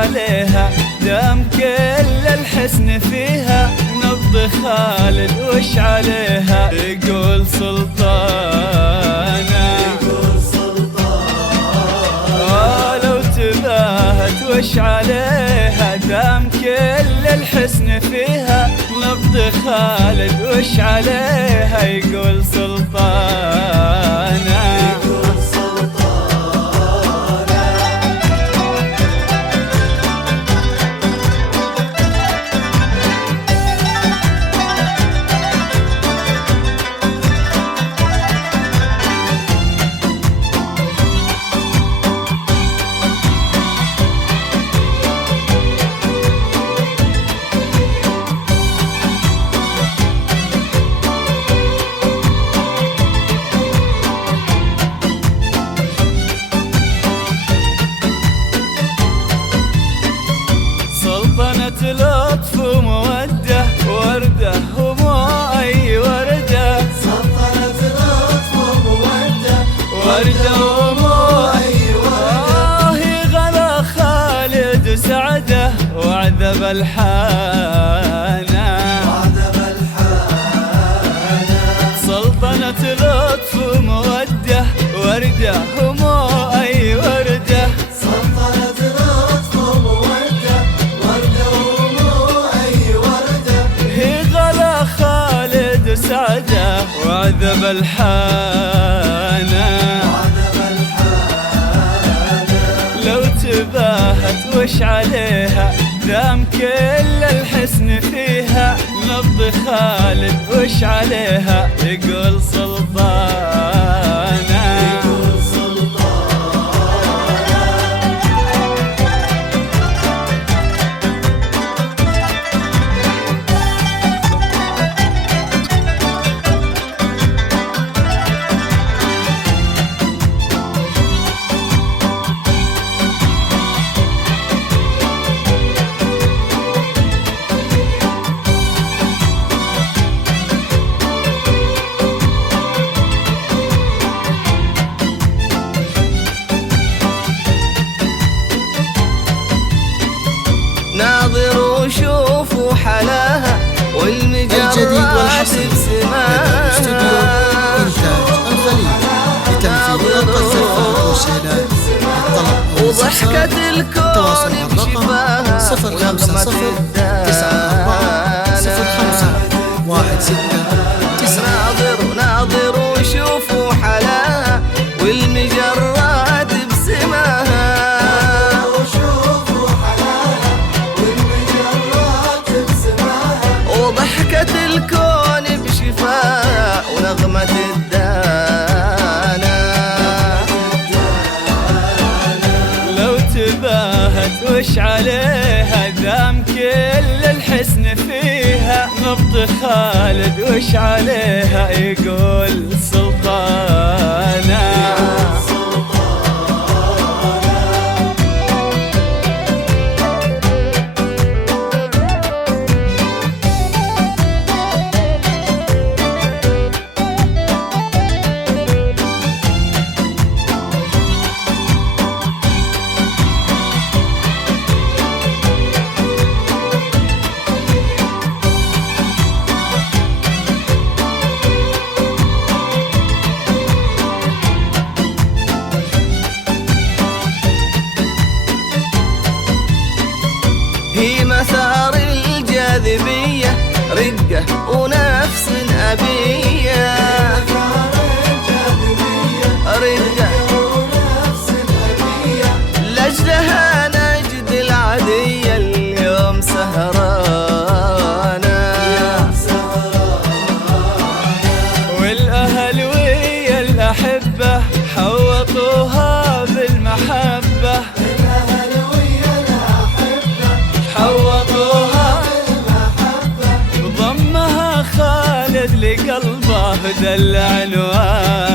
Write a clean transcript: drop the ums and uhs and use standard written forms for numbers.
عليها دام كل الحسن فيها، نبض خالد وش عليها يقول سلطانة. لو تباهت وش عليها دام كل الحسن فيها، نبض خالد وش عليها يقول سلطانة. سلطنة لطف ومودة، وردة ومو أي وردة. سلطنة لطف ومودة، وردة ومو أي وردة. غلا خالد وسعده وعذب الحانة. سلطنة لطف ومودة، وردة ومو أي وردة. سعده وعذب الحانة. لو تباهت وش عليها دام كل الحسن فيها، نبض خالد وش عليها يقول سلطانة. ناظروا وشوفوا حلاها والمجرات بسماها. وضحكة الكون بشفاها ونغمة الدانة. ناظروا وشوفوا حلاها والمجرات بسماها. وضحكة الكون بشفاها ونغمة الدانة. لو تباهت وش عليها دام كل الحسن فيها، نبض خالد وش عليها يقول سلطانة. هي مثار الجاذبية، رقة ونفس أبية. رقة ونفس أبية، لأجلها نجد العادية اليوم سهرانة. والأهل ويا الأحبة حوطوها بالمحبة. حوطوها ضمها خالد لقلبه بدل عنوان.